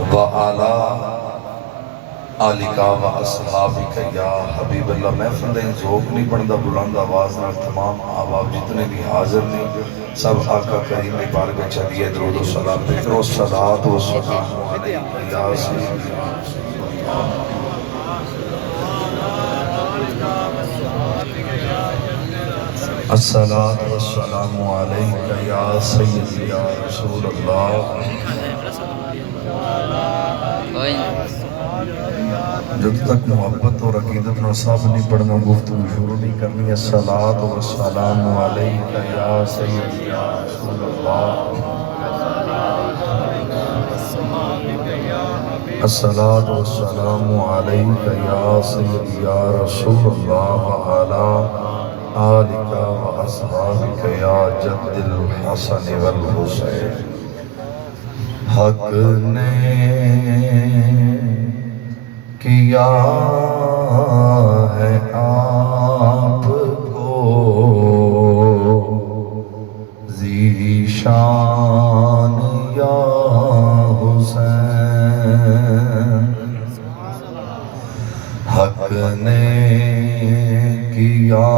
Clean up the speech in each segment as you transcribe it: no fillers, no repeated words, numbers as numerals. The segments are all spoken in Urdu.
وَعَلَىٰ آلِكَ وَأَصْحَابِكَ یا حبیب اللہ۔ محفل دیں ذوق نہیں بندا بلند آواز نال تمام احباب جتنے بھی حاضر نہیں سب آقا کریم کی بارگاہ چلیے درود و سلام پہ کرو۔ صلاۃ و سلام علیک یا سیدی الصلاۃ والسلام علیک یا سیدی یا رسول اللہ۔ جب تک محبت اور عقیدت نہ سب نہیں پڑھنا گفتگو شروع نہیں کرنی۔ الصلاۃ والسلام علیک یا سیدی یا رسول اللہ۔ الصلاۃ والسلام علیک یا سیدی یا رسول اللہ وعلی آلک واصحابک یا جد الحسن والحسین۔ حق نے کیا ہے آپ کو ذیشان یا حسین۔ حق نے کیا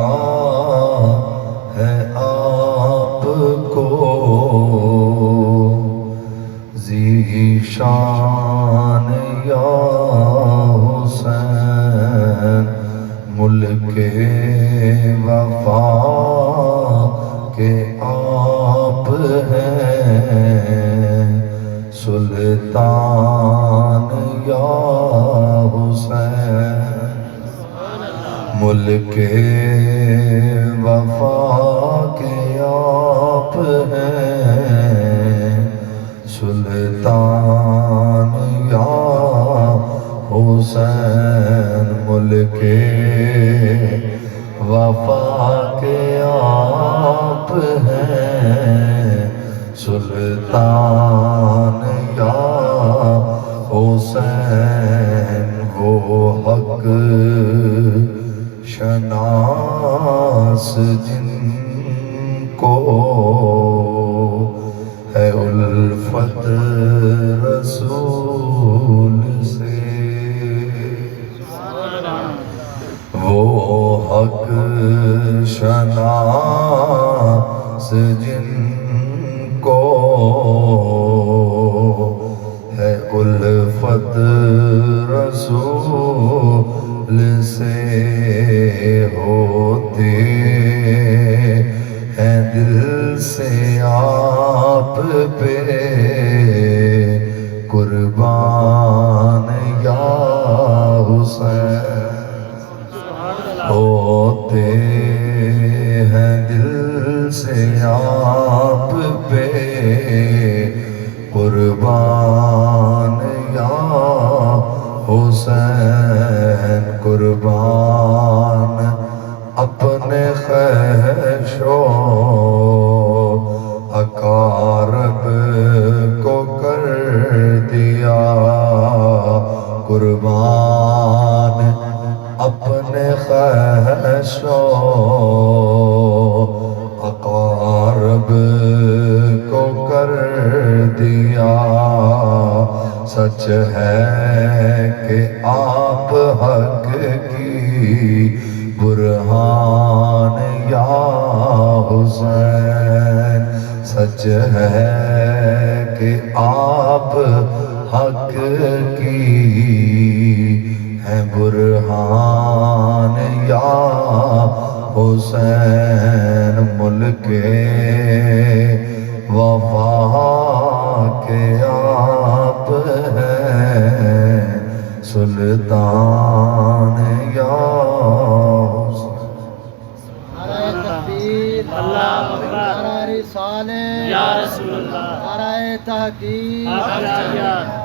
ہے آپ کو ذیشان یا حسین۔ ملک وفا کے آپ ہیں سلطان یا حسین۔ ملک وفا کے آپ ہیں سلطان یا حسین۔ ملک وفا کے آپ ہیں سلطان یا حسین۔ وہ حق شناس جن کو ہے الفت رسول سے، وہ حق شناس جن کو ہے الفت رسول سے، ہوتے ہیں دل سے آپ پہ قربان یا حسین۔ ہوتے ہیں دل سے آپ پہ قربان یا حسین۔ قربان اپنے خویش و اقارب کو کر دیا قربان اپنے خویش و اقارب کو کر دیا۔ سچ ہے کہ آپ حق کی برہان یا حسین۔ سچ ہے کہ آپ حق کی ہیں برہان یا حسین۔ ملک وفا کے آپ ہیں سلطان یا حسین۔ نعرہ تکبیر، اللہ اکبر، نعرہ رسالت یا رسول اللہ، نعرہ تحقیق،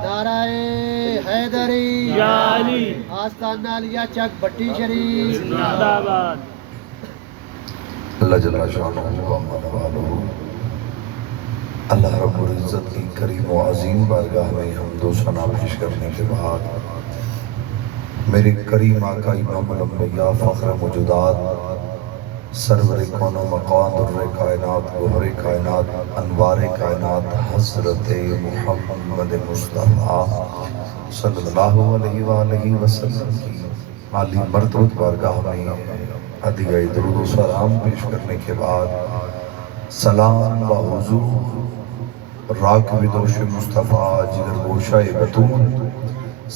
نعرہ حیدری یا علی، آستانہ علیہ چک بٹی شریف زندہ باد۔ اللہ جل شانہ و منوالہ اللہ رب العزت کی کریم و عظیم بارگاہ میں حمد و ثنا پیش کرنے کے بعد میرے کریم آقا امام الانبیاء فخر موجودات سرور کون و مقام در کائنات گوہر کائنات انوار کائنات حضرت محمد مصطفیٰ صلی اللہ علیہ وآلہ وسلم کی عالی مرتبت بارگاہ میں ادیہ درود و سلام پیش کرنے کے بعد سلام و حضور راکب دوش مصطفیٰ جگر گوشہ بطول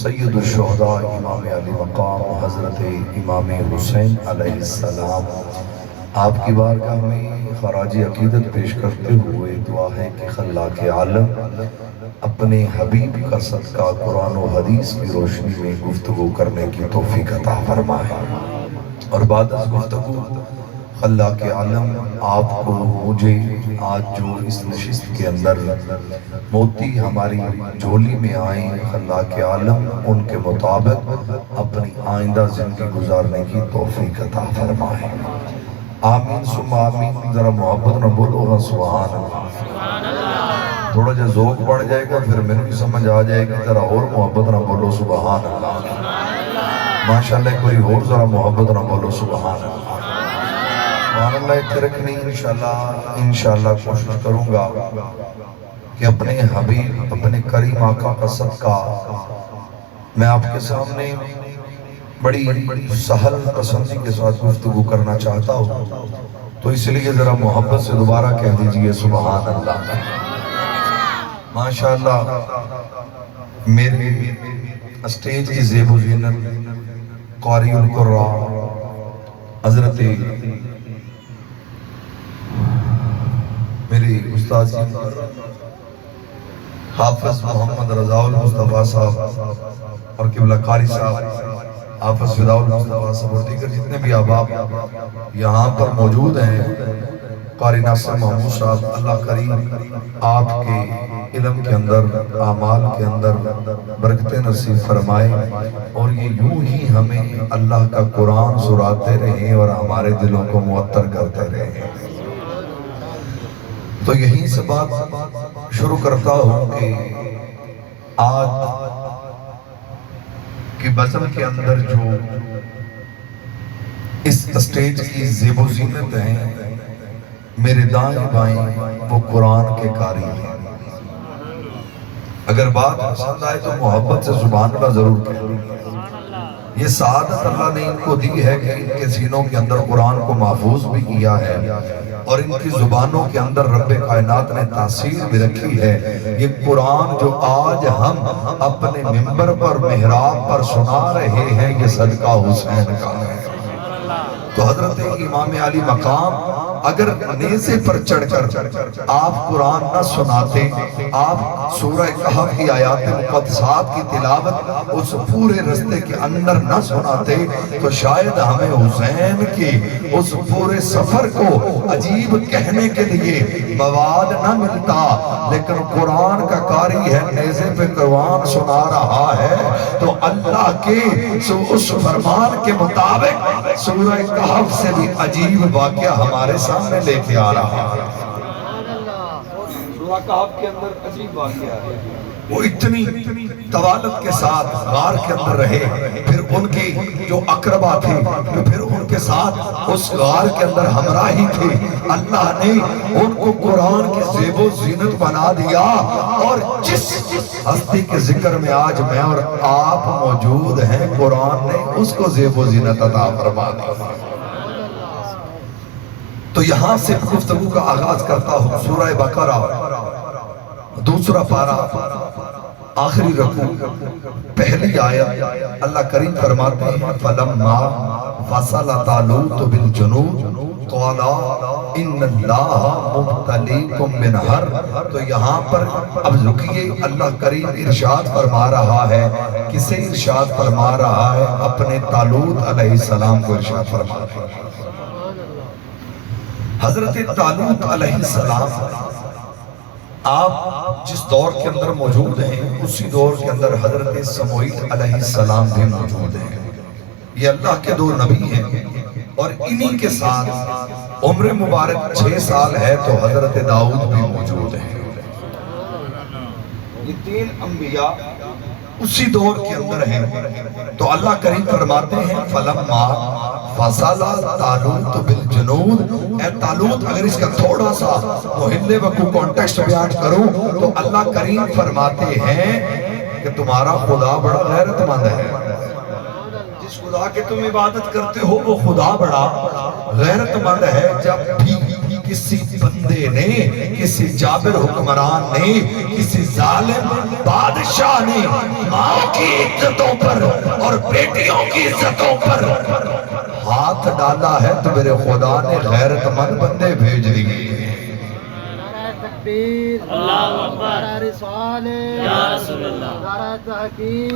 سید الشہداء امام علی مقام حضرت امام حسین علیہ السلام آپ کی بارگاہ میں خراج عقیدت پیش کرتے ہوئے دعا ہے کہ خلاق عالم اپنے حبیب کا صدقہ قرآن و حدیث کی روشنی میں گفتگو کرنے کی توفیق عطا فرمائے، اور بعد از گفتگو خلاق عالم آپ کو مجھے آج جو اس نشست کے اندر موتی ہماری جھولی میں آئیں، خلاق عالم ان کے مطابق اپنی آئندہ زندگی گزارنے کی توفیق عطا فرمائے۔ آمین ثم آمین۔ ذرا محبت نہ بولو گا سبحان اللہ، تھوڑا جا ذوق بڑھ جائے گا پھر میں بھی سمجھ آ جائے گی، ذرا اور محبت نہ بولو سبحان اللہ، ماشاءاللہ کوئی اور ذرا محبت نہ بولو سبحان اللہ۔ سبحان اللہ اترکنی انشاءاللہ کوشش کروں گا کہ اپنے حبیب اپنے کریم آقا کا صدقہ میں آپ کے سامنے بڑی سہل پسندی کے ساتھ گفتگو کرنا چاہتا ہوں، تو اس لیے ذرا محبت سے دوبارہ کہہ دیجئے سبحان اللہ۔ ماشاءاللہ میرے اسٹیج کی زیب و زینت قاری القرآن حضرت میرے استاذ حافظ محمد رضا المصطفیٰ صاحب اور قبلہ قاری صاحب حافظ فداء المصطفیٰ صاحب اور دیگر جتنے بھی احباب یہاں پر موجود ہیں، قاری ناصر محمود صاحب، اللہ کریم آپ کے علم کے اندر اعمال کے اندر برکت نصیب فرمائے، اور یہ یوں ہی ہمیں اللہ کا قرآن سراتے رہیں اور ہمارے دلوں کو معطر کرتے رہیں۔ تو یہیں سے بات شروع کرتا ہوں کہ آج کی بزم کے اندر جو اس اسٹیج کی زیب و زینت ہیں، میرے دائیں بائیں وہ قرآن کے قاری ہیں۔ اگر بات پسند آئے تو محبت سے سبحان اللہ ضرور کہیں۔ یہ سعادت اللہ نے ان کو دی ہے کہ ان کے سینوں کے اندر قرآن کو محفوظ بھی کیا ہے، اور ان کی زبانوں کے اندر رب کائنات نے تاثیر بھی رکھی ہے۔ یہ قرآن جو آج ہم اپنے منبر پر محراب پر سنا رہے ہیں، یہ صدقہ حسین کا ہے۔ تو حضرت امام علی مقام اگر نیزے پر چڑھ کر آپ قرآن نہ سناتے، آپ سورہ کہف کی آیات مقدسات کی تلاوت اس پورے رستے کے اندر نہ سناتے، تو شاید ہمیں حسین کی اس پورے سفر کو عجیب کہنے کے لیے مواد نہ ملتا۔ لیکن قرآن کا قاری ہے، نیزے پہ قرآن سنا رہا ہے، تو اللہ کے اس فرمان کے مطابق سورہ کہف سے بھی عجیب واقعہ ہمارے سامنے لے کے آ رہا ہے۔ سورہ کہف کے اندر عجیب واقعہ ہے، وہ اتنی طوالت کے ساتھ غار کے اندر رہے، پھر ان کی جو اقربا تھے جو پھر ان کے ساتھ اس غار کے اندر ہمراہی تھے، اللہ نے ان کو قرآن کی زیب و زینت بنا دیا، اور جس ہستی کے ذکر میں آج میں اور آپ موجود ہیں، قرآن نے اس کو زیب و زینت عطا فرما دی۔ تو یہاں سے گفتگو کا آغاز کرتا ہوں۔ سورہ بقرہ دوسرا پارہ آخری رکوع پہلی آیت، اللہ کریم فرماتے ہیں فَلَمَّا فَصَلَ طَالُوتُ بِالْجُنُودِ قَالَ إِنَّ اللَّهَ مُبْتَلِيكُم بِنَهَرٍ۔ تو یہاں پر اب رکیے، اللہ کریم ارشاد فرما رہا ہے، کسے ارشاد فرما رہا ہے؟ اپنے طالوت علیہ السلام کو ارشاد فرما رہا ہے۔ حضرت طالوت علیہ السلام آپ جس دور کے اندر موجود ہیں، اسی دور کے اندر حضرت سموئیل علیہ السلام بھی موجود ہیں۔ یہ اللہ کے دو نبی ہیں، اور انہی کے ساتھ عمر مبارک 6 سال ہے تو حضرت داؤد بھی موجود ہیں۔ یہ 3 انبیاء اسی دور کے اندر ہیں. تو اللہ کریم فرماتے ہیں فَلَمَّا فَصَلَ طَالُوتُ بِالْجُنُودِ. اے طالوت، اگر اس کا تھوڑا سا محلے وقوع کانٹیکسٹ بیان کروں تو اللہ کریم فرماتے ہیں کہ تمہارا خدا بڑا غیرت مند ہے. جس خدا کے تم عبادت کرتے ہو وہ خدا بڑا غیرت مند ہے. جب بھی کسی بندے نے، کسی جابر حکمران نے، کسی ظالم بادشاہ نے ماں کی عزتوں پر اور بیٹیوں کی عزتوں پر ہاتھ ڈالا ہے تو میرے خدا نے غیرت مند بندے بھیج دیے. نعرہ تکبیر، اللہ اکبر، نعرہ رسالت یا رسول اللہ، نعرہ تحقیق،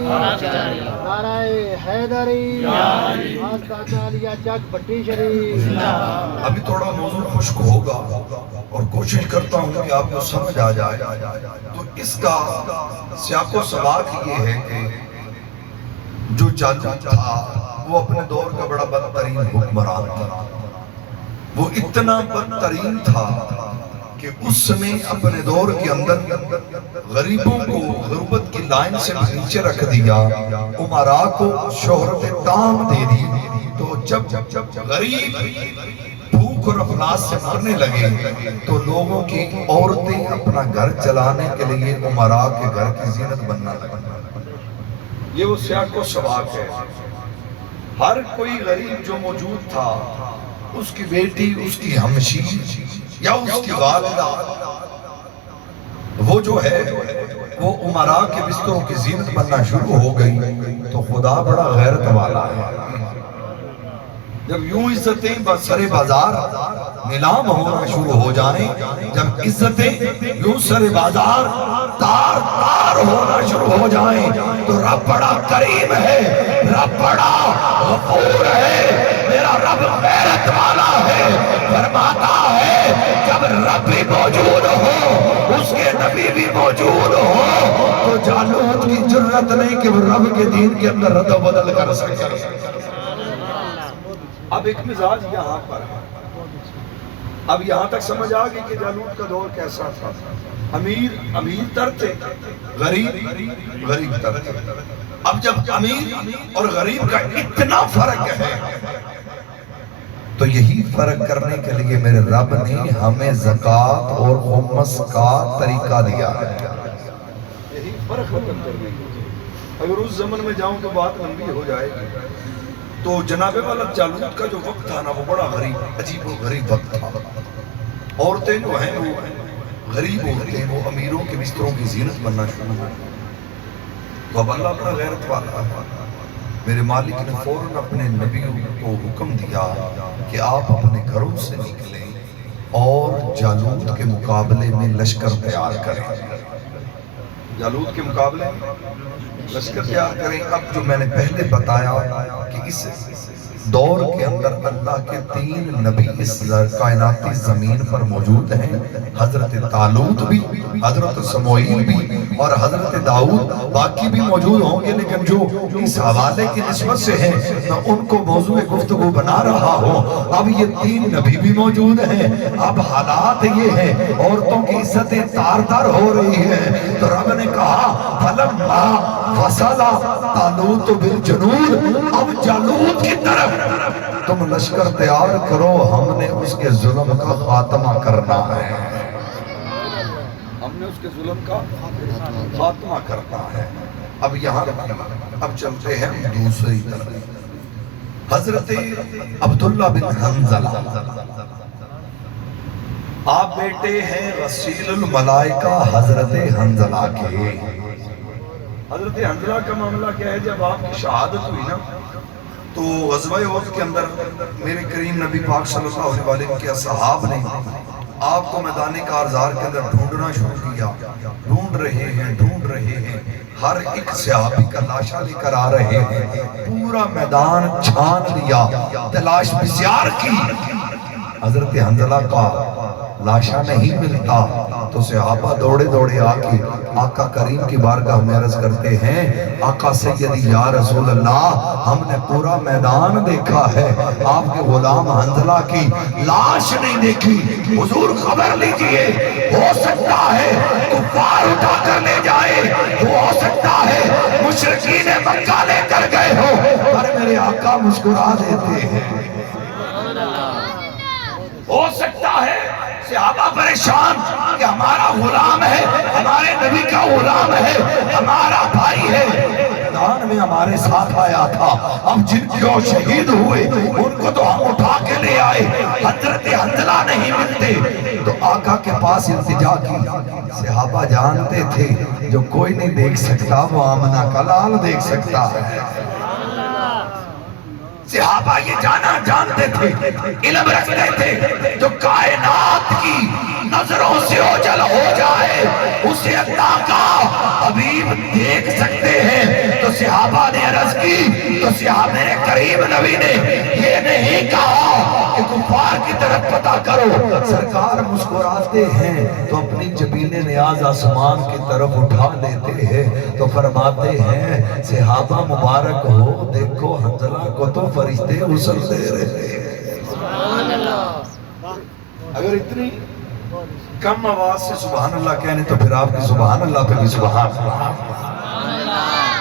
نعرہ حیدری، واسطہ چالیہ چک پٹی شریف. ابھی تھوڑا موضوع خشک ہوگا اور کوشش کرتا ہوں کہ آپ کو سمجھ آ جائے. تو اس کا سیاق و سباق یہ ہے کہ جو جالوت تھا وہ اپنے دور کا بڑا بدترین حکمران تھا. وہ اتنا بدترین تھا کہ اس نے اپنے دور کے اندر غریبوں کو غربت کی لائن سے نیچے رکھ دیا، امراء کو شہرت تام دے دی. تو جب غریب بھوک اور افلاس سے مرنے لگے تو لوگوں کی عورتیں اپنا گھر چلانے کے لیے امراء کے گھر کی زینت بننا لگا. یہ وہ سیاق و سباق ہے. ہر کوئی غریب جو موجود تھا، اس کی بیٹی، اس کی ہمشی یا اس کی والدہ، وہ جو ہے وہ امراء کے بستروں کی زینت بننا شروع ہو گئی. تو خدا بڑا غیرت والا ہے. جب یوں عزتیں سر بازار نیلام ہونا شروع ہو جائیں، جب عزتیں یوں سر بازار تار تار ہونا شروع ہو جائیں تو رب بڑا کریم ہے، رب بڑا غفور ہے، میرا رب غیرت والا ہے. فرماتا ہے جب رب بھی موجود ہو، اس کے نبی بھی موجود ہو، تو جالوت کی جرت نہیں کہ وہ رب کے دین کے اندر رد و بدل کر سکے. اب ایک مزاج یہاں پر ہے. اب یہاں تک سمجھ آ گئی کہ جالوت کا دور کیسا تھا. امیر تر تھے، غریب تر تھے. اب جب امیر اور غریب کا اتنا فرق ہے تو یہی فرق کرنے کے لیے میرے رب نے ہمیں زکوٰۃ اور خمس کا طریقہ دیا ہے. یہی فرق ختم کرنے کے لیے. اگر اس زمن میں جاؤں تو بات لمبی ہو جائے گی. تو جناب والا جالوت کا جو وقت تھا نا، وہ بڑا غریب، عجیب و غریب وقت تھا. عورتیں جو ہیں وہ غریب عورتیں، وہ امیروں کے بستروں کی زینت بننا شروع ہو. تو اب اللہ بڑا غیرت والا ہے. میرے مالک نے فوراً اپنے نبیوں کو حکم دیا کہ آپ اپنے گھروں سے نکلیں اور جالوت کے مقابلے میں لشکر تیار کریں. جالوت کے مقابلے میں لشکر تیار کریں. اب جو میں نے پہلے بتایا کہ اس دور کے اندر اللہ کے 3 نبی اس کائناتی زمین پر موجود ہیں. حضرت طالوت بھی، حضرت سموئیل بھی اور حضرت داؤد. باقی بھی موجود ہوں گے لیکن جو اس حوالے کی نسبت سے ہیں میں ان کو موضوع گفتگو بنا رہا ہوں. اب یہ 3 نبی بھی موجود ہیں. اب حالات یہ ہیں، عورتوں کی عزتیں تار تار ہو رہی ہیں. تو رب نے کہا فَلَمَّا فَصَلَ طَالُوتُ بِالْجُنُودِ. اب جالوت کی طرف تم لشکر تیار کرو، ہم نے اس کے ظلم کا خاتمہ کرنا ہے. ہم نے اس کے ظلم کا خاتمہ کرنا ہے. اب یہاں اب چلتے ہیں دوسری طرف. حضرت عبداللہ بن حنظلہ، آپ بیٹے ہیں غسیل الملائکہ حضرت حنظلہ کے. حضرت حنظلہ کا معاملہ کیا ہے؟ جب آپ کی شہادت ہوئی نا تو غزوہ احد کے اندر میرے کریم نبی پاک صلی اللہ علیہ وسلم کے اصحاب نے آپ کو میدان کارزار کے اندر ڈھونڈنا شروع کیا. ڈھونڈ رہے ہیں. ہر ایک صحابی کا لاشا لے کر آ رہے ہیں. پورا میدان چھان لیا، تلاش بسیار کی. حضرت حنظلہ کا لاشا نہیں ملتا تو صحابہ دوڑے دوڑے آ کے آقا کریم کی بارگاہ میں عرض کرتے ہیں آقا سیدی یا رسول اللہ، ہم نے پورا میدان دیکھا ہے، آپ کے غلام حنظلہ کی لاش نہیں دیکھی. حضور خبر لیجئے، ہو سکتا ہے کفار اٹھا کر لے جائے، ہو سکتا ہے مشرکین مکہ لے کر گئے ہو، پر میرے آقا مسکرا دیتے ہیں۔ ہو سکتا ہے صحابہ پریشان کہ ہمارا غلام ہے، ہمارے نبی کا غلام ہے، ہمارا بھائی ہے، میدان میں ہمارے ساتھ آیا تھا، اب جن کیوں شہید ہوئے ان کو تو ہم اٹھا کے لے آئے، حضرت حنظلہ نہیں ملتے، تو آقا کے پاس التجا کی۔ صحابہ جانتے تھے جو کوئی نہیں دیکھ سکتا وہ آمنہ کا لال دیکھ سکتا ہے۔ صحابہ یہ جانا جانتے تھے، علم رکھتے تھے، جو کائنات کی نظروں سے اوجھل ہو جائے اسے اللہ کا حبیب دیکھ سکتے ہیں۔ تو صحابہ نے عرض کی، تو صحابہ نے کریم نبی نے یہ نہیں کہا کہ کفار کی طرف پتہ کرو، سرکار مسکراتے ہیں تو اپنی جبین نیاز آسمان کی طرف اٹھا لیتے ہیں، تو فرماتے ہیں صحابہ مبارک ہو، دیکھو حنظلہ کو تو فرشتے غسل دے رہے ہیں۔ سبحان اللہ۔ اگر اتنی کم آواز سے سبحان اللہ کہنے تو پھر آپ کی سبحان اللہ پہ بھی سبحان اللہ،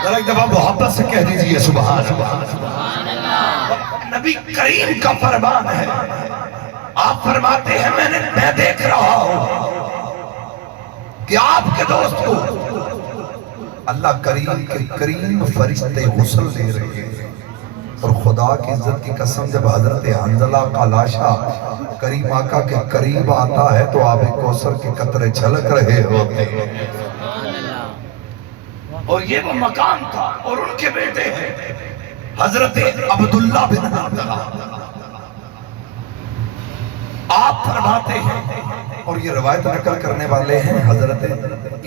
ذرا ایک دفعہ محبت سے کہہ دیجئے سبحان اللہ۔ نبی کریم کا فرمان ہے، آپ فرماتے ہیں میں دیکھ رہا ہوں کہ آپ کے دوست کو اللہ کریم کے کریم فرشتے غسل دے رہے ہیں، اور خدا کی عزت کی قسم جب حضرت حنظلہ کا لاشا کریم آقا کے قریب آتا ہے تو آب کوثر کے قطرے چھلک رہے ہوتے ہیں، اور یہ وہ مقام تھا۔ اور ان کے بیٹے ہیں حضرت عبداللہ بن حنظلہ، آپ فرماتے ہیں، اور یہ روایت نقل کرنے والے ہیں حضرت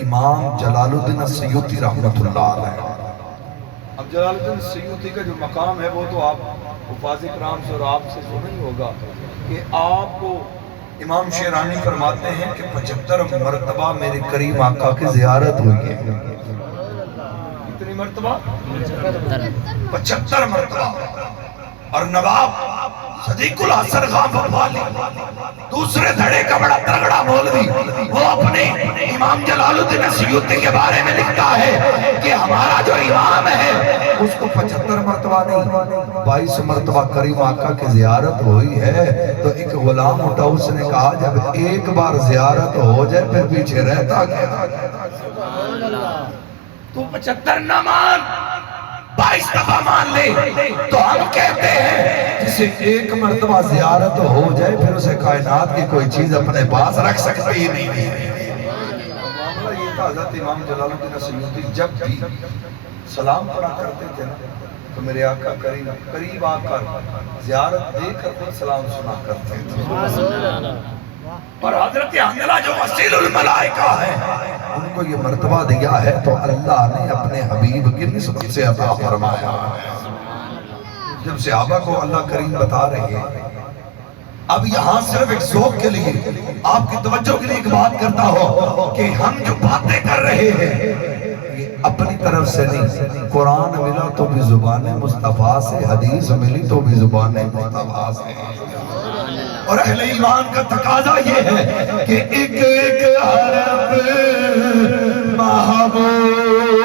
امام جلال الدین السیوطی رحمۃ اللہ علیہ۔ اب جلال الدین السیوطی کا جو مقام ہے وہ تو آپ حفاظ کرام سے اور آپ سے سنا ہی ہوگا کہ آپ کو امام شیرانی فرماتے ہیں کہ 75 مرتبہ میرے کریم آقا کی زیارت ہوئی ہے۔ کتنی مرتبہ؟ 75 مرتبہ۔ اور نواب صدیق الحسن خان بھوپالی دوسرے دھڑے کا بڑا تگڑا مولوی، وہ اپنے امام جلال الدین السیوطی کے بارے میں لکھتا ہے کہ ہمارا جو امام ہے اس کو 75 مرتبہ نہیں 22 مرتبہ کریم آقا کی زیارت ہوئی ہے۔ تو ایک غلام اٹھا، اس نے کہا جب ایک بار زیارت ہو جائے پھر پیچھے رہتا کیا؟ تو 75 نہ مان، 22 دفعہ مان لے، تو ہم کہتے ہیں جسے ایک مرتبہ زیارت ہو جائے پھر اسے کائنات کی کوئی چیز اپنے پاس رکھ سکتی ہی نہیں ہے۔ معاملہ یہ تھا، حضرت امام جلال الدین السیوطی جب بھی سلام پڑھا کرتے تھے نا تو میرے آقا قریب آ کر زیارت دے کر خود سلام سنا کرتے تھے۔ اور حضرت حنظلہ جو وسیل الملائکہ ہے ان کو یہ مرتبہ دیا ہے تو اللہ نے اپنے حبیب کی نسبت سے عطا فرمایا ہے۔ جب صحابہ کو اللہ کریم بتا رہے ہیں، اب یہاں صرف ایک ذوق کے لیے آپ کی توجہ کے لیے ایک بات کرتا ہو کہ ہم جو باتیں کر رہے ہیں یہ اپنی طرف سے نہیں، قرآن ملا تو بھی زبان مصطفیٰ سے، حدیث ملی تو بھی زبان مصطفیٰ سے، اور اہل ایمان کا تقاضا یہ ہے کہ ایک ایک حرف محبوب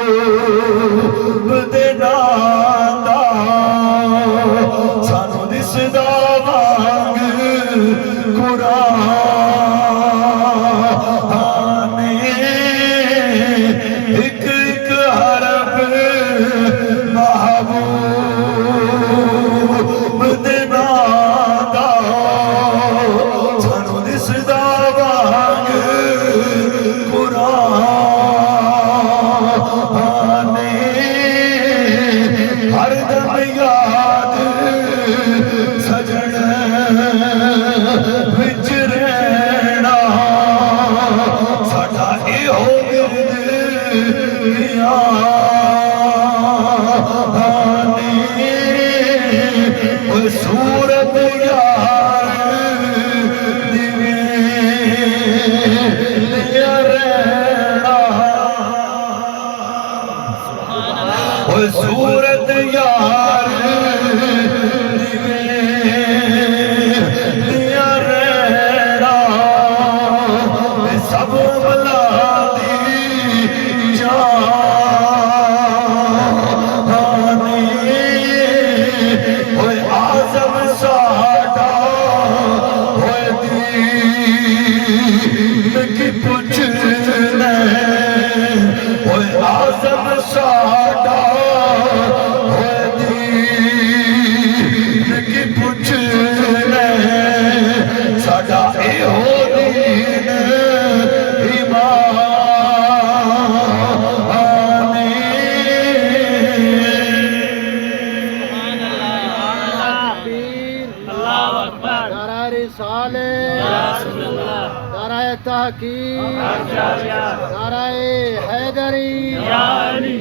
دینا دا سانو دسدا وانگ قرآن ایک ایک حرف محبوب دینا دا سانو دسدا وانگ قرآن ہر دم یاد سجن وچ رہنا ساڈا ایہو گرد صورت یار صورت یار دیا رہنا سب بلا دی جان تحقیق نعرہ حیدری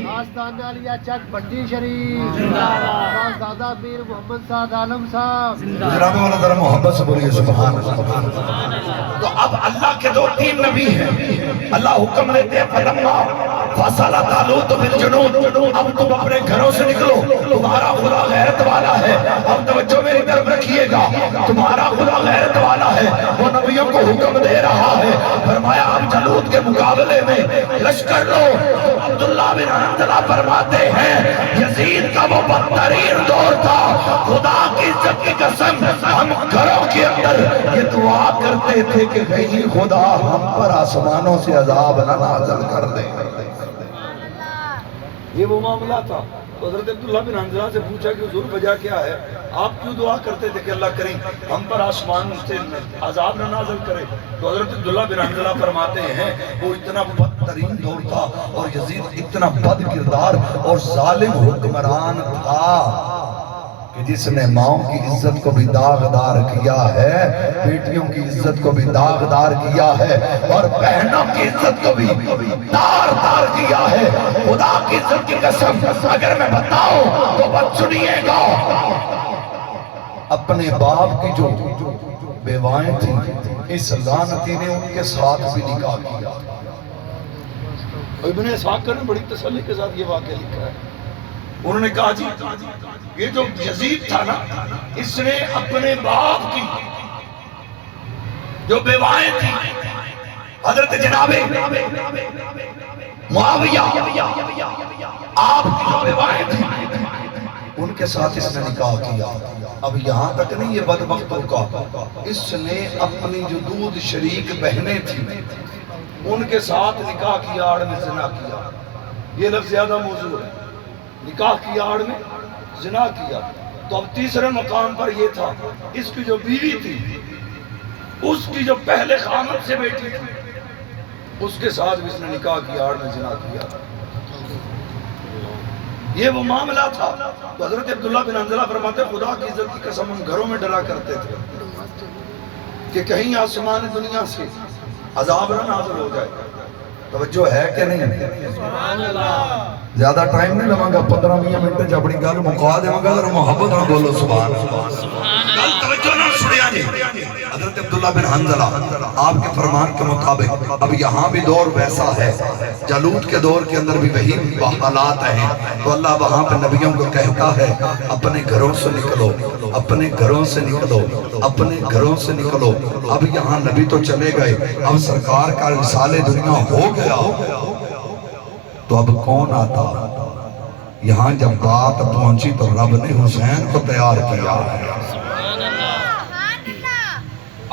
آستان علیہ چک بٹی شریف دادا پیر محمد سعد عالم صاحب جناب والا ذرا محبت سے بولیے سبحان اللہ۔ تو اب اللہ کے دو تین نبی ہیں، اللہ حکم دیتے ہیں فلما فصل طالوت بالجنود، اب تم اپنے گھروں سے نکلو، تمہارا خدا غیرت والا ہے۔ اب توجہ میری طرف رکھیے گا، تمہارا خدا غیرت والا ہے، وہ نبیوں کو حکم دے رہا ہے۔ فرمایا اب جالوت کے مقابلے میں لشکر لو۔ عبداللہ بن حنظلہ فرماتے ہیں یزید کا وہ بدترین دور تھا، خدا کی عزت کی قسم ہم گھروں کے اندر یہ دعا کرتے تھے کہ کہیں خدا ہم پر آسمانوں سے عذاب نہ نازل کر دے۔ یہ وہ معاملہ تھا۔ تو حضرت عبداللہ بن حنظلہ سے پوچھا کہ حضور وجہ کیا ہے، آپ کیوں دعا کرتے تھے کہ اللہ کریم ہم پر آسمان سے عذاب نہ نازل کرے؟ تو حضرت عبداللہ بن حنظلہ فرماتے ہیں وہ اتنا بدترین دور تھا اور یزید اتنا بد کردار اور ظالم حکمران تھا کہ جس نے ماؤں کی عزت کو بھی داغدار کیا ہے، بیٹیوں کی عزت کو بھی داغدار کیا ہے، اور بہنوں کی عزت کو بھی داغدار کیا ہے۔ خدا کی عزت کی قسم اگر میں بتاؤں تو بات سنیے گا، اپنے باپ کی جو بیوائیں تھیں اس لعنتی نے ان کے ساتھ بھی نکاح کیا۔ ابن اسحاق نے بڑی تسلی کے ساتھ یہ واقعہ لکھا ہے، انہوں نے کہا جی یہ جو یزید تھا نا، اس نے اپنے باپ کی جو بیوائیں تھیں، حضرت جناب معاویہ آپ کی جو بیوائیں تھیں ان کے ساتھ اس نے نکاح کیا۔ اب یہاں تک نہیں یہ بدبختوں کا، اس نے اپنی جو دودھ شریک بہنیں تھیں ان کے ساتھ نکاح کی آڑ میں زنا کیا۔ یہ لفظ زیادہ موضوع ہے، نکاح کی آڑ میں زنا کیا۔ تو اب تیسرے مقام پر یہ تھا، اس کی جو بیوی تھی اس کی جو پہلے خامد سے بیٹی تھی اس کے ساتھ بھی اس نے نکاح کی آڑ میں زنا کیا۔ یہ وہ معاملہ تھا۔ تو حضرت عبداللہ بن حنظلہ فرماتے خدا کی عزت کی قسم ہم گھروں میں ڈرا کرتے تھے کہ کہیں آسمان دنیا سے عذاب نہ نازل ہو جائے۔ توجہ ہے کہ نہیں؟ زیادہ ٹائم نہیں لگا گا، 15-20 منٹ جب اپنی گل مکا دے گا، ذرا محبت نہ بولو سبحان اللہ۔ گل توجہ نہ سنیا جی۔ حضرت عبداللہ بن حنظلہ آپ کے فرمان کے مطابق اب یہاں بھی دور ویسا ہے، جالوت کے دور کے اندر بھی وہی حالات ہیں۔ تو اللہ وہاں پہ نبیوں کو کہتا ہے اپنے گھروں سے نکلو، اپنے گھروں سے نکلو، اپنے گھروں سے نکلو۔ اب یہاں نبی تو چلے گئے، اب سرکار کا رسالے دنیا ہو گیا، تو اب کون آتا؟ یہاں جب بات پہنچی تو رب نے حسین کو تیار کیا ہے۔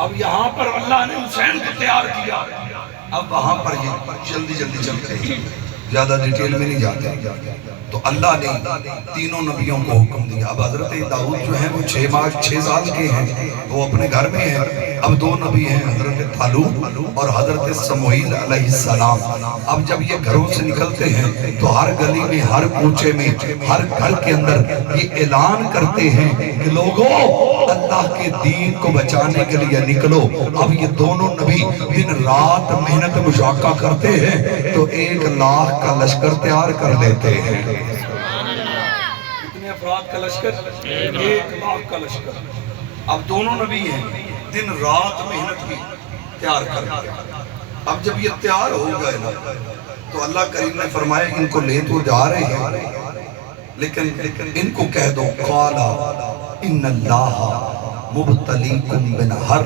اب یہاں پر اللہ نے حسین کو تیار کیا، اب وہاں پر یہ جلدی چلتے ہیں، زیادہ ڈیٹیل میں نہیں جاتے۔ تو اللہ نے تینوں نبیوں کو حکم دیا۔ اب حضرت داؤد جو ہیں وہ 6 سال کے ہیں، وہ اپنے گھر میں ہیں۔ اب 2 نبی ہیں، حضرت طالوت اور حضرت سموئیل علیہ السلام۔ اب جب یہ گھروں سے نکلتے ہیں تو ہر گلی میں، ہر کوچے میں، ہر گھر کے اندر یہ اعلان کرتے ہیں کہ لوگوں اللہ کے دین کو بچانے کے لیے نکلو۔ اب یہ دونوں نبی دن رات محنت مشاقہ کرتے ہیں تو 1 لاکھ کا لشکر تیار کر لیتے ہیں۔ کتنے افراد کا لشکر؟ 1 لاکھ کا لشکر۔ اب دونوں نبی ہیں، دن رات محنت کی تیار کر دیا۔ اب جب یہ تیار ہو گئے نا تو اللہ کریم نے فرمایا ان کو لے تو جا رہے ہیں لیکن ان کو کہہ دو قالا ان اللہ مبتلیکم بنہر،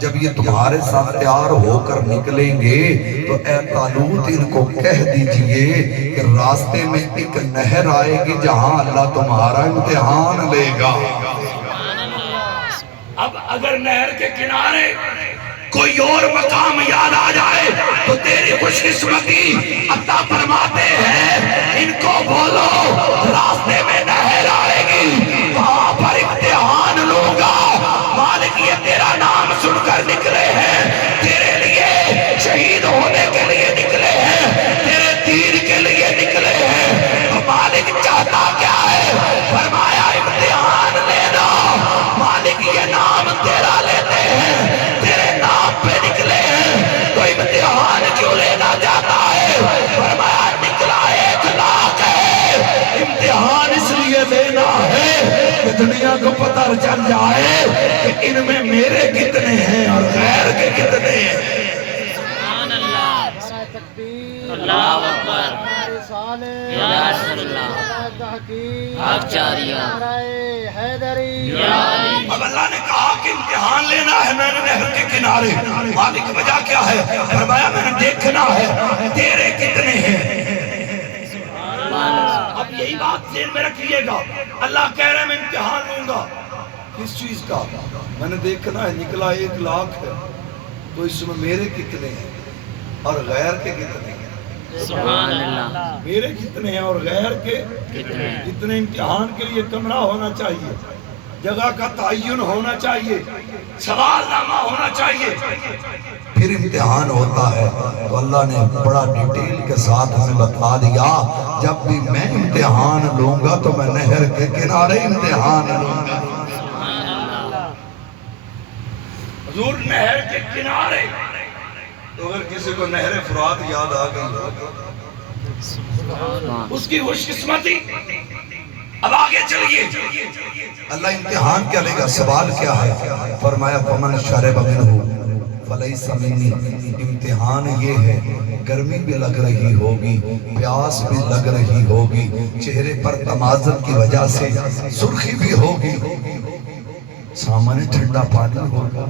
جب یہ تمہارے ساتھ تیار ہو کر نکلیں گے تو اے طالوت ان کو کہہ دیجئے کہ راستے میں ایک نہر آئے گی جہاں اللہ تمہارا امتحان لے گا۔ اب اگر نہر کے کنارے کوئی اور مقام یاد آ جائے تو تیری خوش قسمتی۔ اللہ فرماتے ہیں ان کو بولو راستے میں نہر آئے گی، وہاں پر امتحان لوں گا۔ مالک یہ تیرا نام سن کر نکلے ہیں، تیرے لیے شہید ہونے کے لیے نکلے ہیں، تیرے دین کے لیے نکلے ہیں۔ تو مالک چاہتا کیا ہے؟ فرمایا امتحان لینا۔ مالک یہ نام تیرا لیتے ہیں، تیرے نام پہ نکلے ہیں، دنیا کو پتہ چل جائے کہ ان میں میرے کتنے ہیں اور غیر کے کتنے ہیں۔ نعرہ تکبیر، اللہ اکبر، نعرہ رسالت، یا رسول اللہ، نعرہ تحقیق، حق جاریہ، نعرہ حیدری، یا علی۔ اب اللہ نے کہا کہ امتحان لینا ہے، میں نے نہر کے کنارے، مالک وجہ کیا ہے؟ فرمایا میں نے دیکھنا ہے تیرے کتنے ہیں۔ اب یہی بات ذہن میں رکھیے گا، اللہ کہہ رہے ہیں میں امتحان لوں گا کس چیز کا؟ میں نے دیکھنا ہے، نکلا 1,00,000 ہے تو اس میں میرے کتنے ہیں اور غیر کے کتنے ہیں؟ سبحان اللہ، میرے کتنے ہیں اور غیر کے کتنے؟ امتحان کے لیے کمرہ ہونا چاہیے، جگہ کا تعین ہونا چاہیے، سوال نامہ ہونا چاہیے، پھر امتحان ہوتا ہے۔ تو اللہ نے بڑا ڈیٹیل کے ساتھ ہمیں بتا دیا جب بھی میں امتحان لوں گا تو میں نہر کے کنارے امتحان لوں گا۔ حضور نہر کے کنارے، تو اگر کسی کو نہر فرات یاد آ گئی اس کی خوش قسمتی۔ اب آگے چلیے، اللہ امتحان کیا لے گا؟ سوال کیا ہے؟ فرمایا فمن شرب منہ فلیس منی۔ امتحان یہ ہے، گرمی بھی لگ رہی ہوگی، پیاس بھی لگ رہی ہوگی، چہرے پر تمازن کی وجہ سے سرخی بھی ہوگی، سامنے ٹھنڈا پانی ہوگا،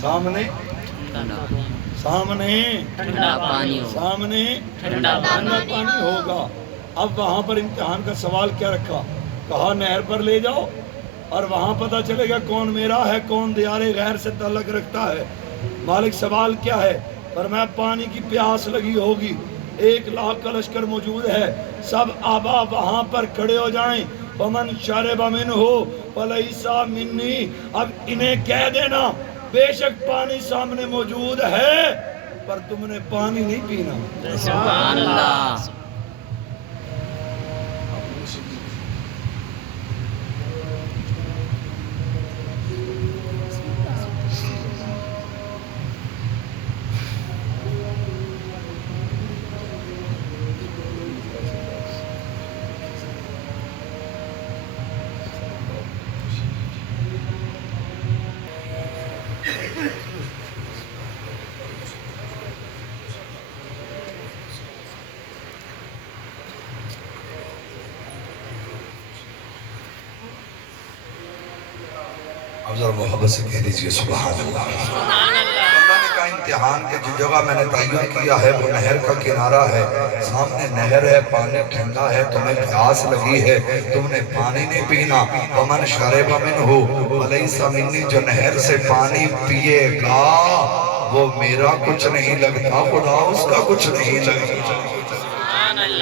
سامنے ٹھنڈا پانی ہو، سامنے ٹھنڈا پانی ہوگا۔ اب وہاں پر امتحان کا سوال کیا رکھا؟ کہا نہر پر لے جاؤ اور وہاں پتہ چلے گا کون میرا ہے، کون دیار غیر سے تعلق رکھتا ہے۔ مالک سوال کیا ہے؟ فرمایا پانی کی پیاس لگی ہوگی، 1,00,000 کا لشکر موجود ہے، سب آبا وہاں پر کھڑے ہو جائیں، ومن شرب منہ فلیس منی۔ اب انہیں کہہ دینا بے شک پانی سامنے موجود ہے پر تم نے پانی نہیں پینا۔ سبحان اللہ، اب ذرا محبت سے کہہ دیجئے سبحان اللہ۔ اللہ نے کہا امتحان کے جو جگہ میں نے تعین کیا ہے وہ نہر کا کنارہ ہے، سامنے نہر ہے، پانی ٹھنڈا ہے، تمہیں پیاس لگی ہے، تم نے پانی نہیں پینا۔ ومن شرب منہ فلیس منی، جو نہر سے پانی پیے گا وہ میرا کچھ نہیں لگتا، خدا اس کا کچھ نہیں لگتا۔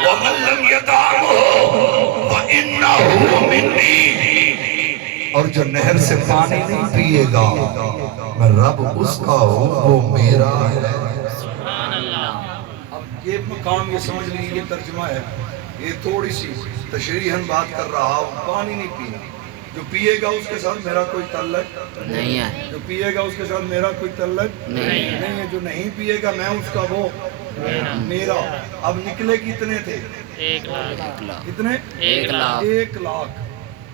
ومن لم یطعمہ فإنہ منی، اور جو نہر سے پانی نہیں پیے گا میں رب اس کا ہوں، وہ میرا ہے۔ اب یہ مقام یہ سمجھ لیجیے، یہ ترجمہ ہے، یہ تھوڑی سی تشریحاً بات کر رہا ہوں۔ پانی نہیں پینا، جو پیے گا اس کے ساتھ میرا کوئی تعلق نہیں ہے، جو پیے گا اس کے ساتھ میرا کوئی تعلق نہیں ہے، جو نہیں پیے گا میں اس کا وہ میرا۔ اب نکلے کتنے تھے؟ 1,00,000، کتنے؟ 1,00,000۔ 1,00,000۔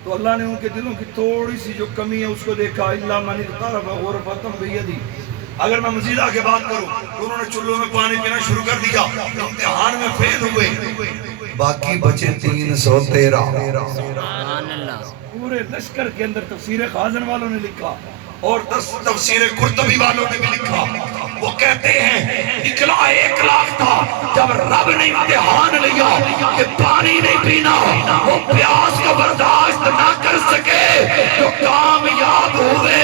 تو اللہ نے ان کے دلوں کی تھوڑی سی جو کمی ہے اس کو دیکھا، اِلَّا مَنِ اغْتَرَفَ غُرْفَةً بِيَدِهِ۔ اگر میں مزید آگے بات کروں تو انہوں نے چلوں میں پانی پینا شروع کر دیا، امتحان میں فیل ہوئے، باقی بچے 313۔ سبحان اللہ، پورے لشکر کے اندر تفسیر خازن والوں نے لکھا اور تفسیر قرطبی والوں نے بھی لکھا، وہ کہتے ہیں نکلا 1,00,000 تھا، جب رب نے امتحان لیا کہ پانی نہیں پینا، وہ پیاس کو برداشت نہ کر سکے، جو کامیاب ہوئے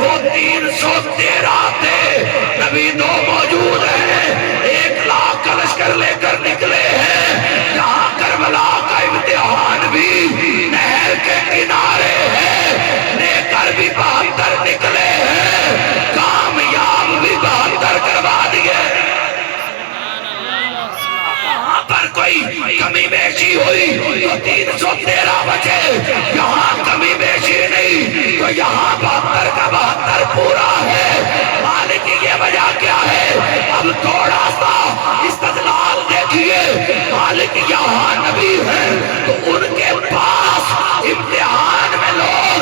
وہ 313 تھے۔ نبی 2 موجود ہیں، 1,00,000 کا لشکر لے کر نکلے ہیں، یہاں کربلا کا امتحان بھی نہر کے کنارے ہے، لے کر بھی 72 نکلے ہیں، کامیاب بھی 72 کروا دیے۔ وہاں پر کوئی کمی بیشی ہوئی تو 313 بچے، یہاں کمی بیشی نہیں تو یہاں 72 کا 72 پورا ہے۔ مالک کی یہ وجہ کیا ہے؟ اب تھوڑا سا استدلال دیکھیے، مالک مالک یہاں نبی ہے تو ان کے پاس امتحان میں لوگ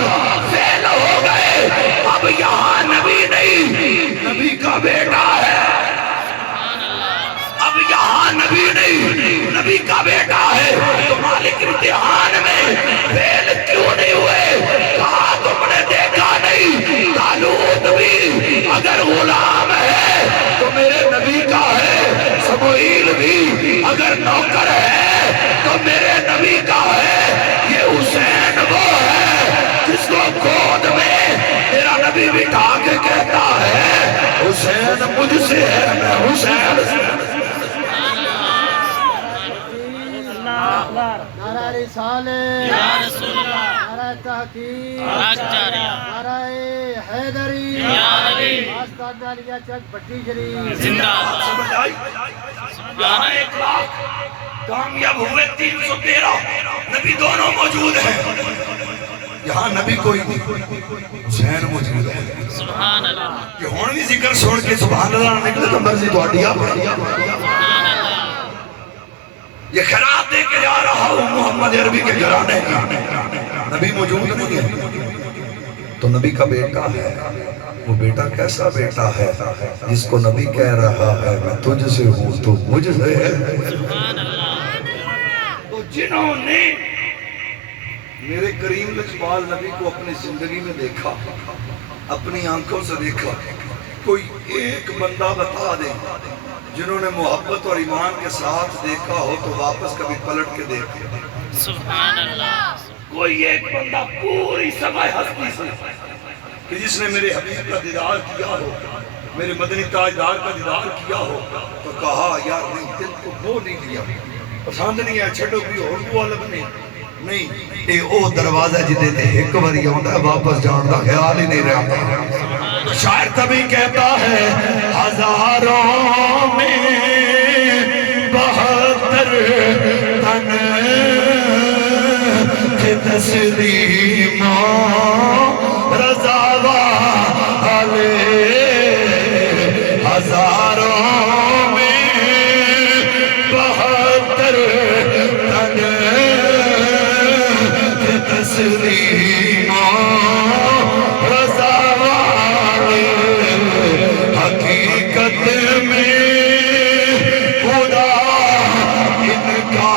فیل ہو گئے، اب یہاں نبی نہیں، نبی کا بیٹا ہے، اب یہاں نبی نہیں، نبی کا بیٹا ہے، تو مالک امتحان میں فیل کیوں نہیں ہوئے؟ کہا تم نے دیکھا نہیں طالوت بھی اگر غلام ہے تو میرے نبی کا ہے، سموئیل بھی اگر نوکر ہے تو میرے نبی کا ہے، یہ حسین وہ ہے جس کو گود میں میرا نبی بٹھا کے کہتا ہے حسین مجھ سے ہے، میں حسین سے۔ نعرہ رسالت، یا رسول اللہ، نعرہ تحقیق، آچاریہ، نعرہ حیدری، یا علی، آستاد علیہ چک بٹی شریف، زندہ باد۔ سمجھ آئی؟ یہاں 1,00,000 کامیاب ہوئے، 313 نبی دونوں موجود ہیں، یہاں نبی کوئی نہیں، حسین موجود ہے۔ سبحان اللہ، کہ ہون بھی ذکر چھوڑ کے سبحان اللہ نکلے تو مرضی تو اڈیا پڑی۔ سبحان اللہ، یہ خیرات دے کے جا رہا ہوں محمد عربی کے گھرانے کا، نبی موجود نہیں ہے تو نبی کا بیٹا ہے۔ وہ بیٹا کیسا بیٹا ہے جس کو نبی کہہ رہا ہے میں تجھ سے ہوں تو مجھ سے ہے۔ سبحان اللہ، تو جنہوں نے میرے کریم لجپال نبی کو اپنی زندگی میں دیکھا، اپنی آنکھوں سے دیکھا، کوئی ایک بندہ بتا دے جنہوں نے محبت اور ایمان کے ساتھ دیکھا ہو تو واپس کبھی پلٹ کے دیکھے۔ سبحان اللہ، کوئی ایک بندہ پوری سمائے ہستی سے کہ جس نے میرے حبیب کا دیدار کیا ہو، میرے مدنی تاجدار کا دیدار کیا ہو تو کہا یار نہیں، دل کو وہ نہیں دیا، پسند نہیں ہے، چھڑو بھی ہو وہ الگ نہیں، اے او دروازہ جدے تے ایک باری آندا ہے واپس جان دا خیال ہی نہیں رہا۔ شاعر کبھی کہتا ہے ہزاروں میں 72 تن تھے تسلیموں رضا والے، ہزاروں میں 72 تن تھے تسلیموں رضا والے، حقیقت میں خدا ان کا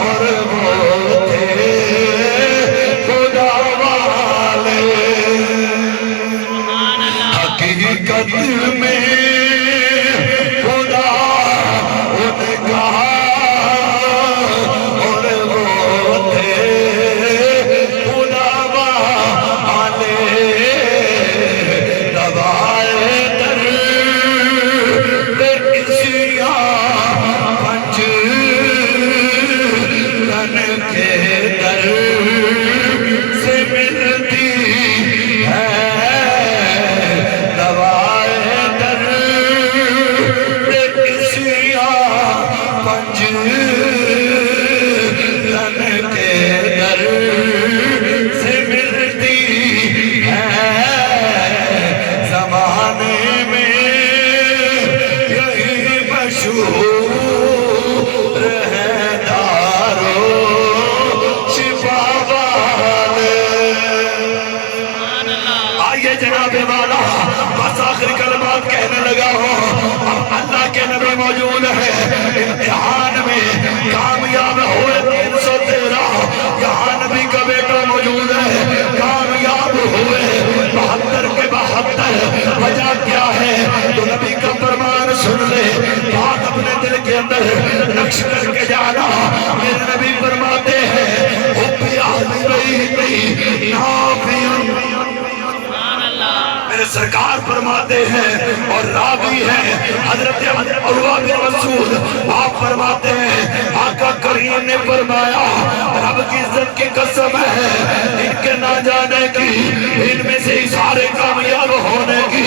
اور وہ تھے خدا والے، حقیقت میں خدا ان کا اور وہ تھے خدا والے، دوائے در اسیاں پنج تن کے در سے ملتی ہے، دوائے در اسیاں پنج تن کے در سے ملتی ہے، زمانے میں یہی مشہور ہے دارو شفا والے۔ آئیے جناب والا بس آخری کلمات کہنے لگا ہوں، اب اللہ کے نبی موجود ہے، امتحان میں کامیاب ہوئے 313، یہاں نبی کا بیٹا موجود ہے، کامیاب ہوئے 72 کے 72، وجہ کیا ہے تو نبی کا فرمان سن لے، بات اپنے دل کے اندر نقش کر کے جانا۔ میرے نبی فرماتے ہیں حبی اہل بیتی نافع، میرے سرکار فرماتے ہیں اور راوی ہیں حضرت عروہ بن مسعود، آپ فرماتے ہیں آقا کریم نے فرمایا رب کی عزت کی قسم ہے ان کے نہ جانے کی، ان میں سے سارے کامیاب ہونے کی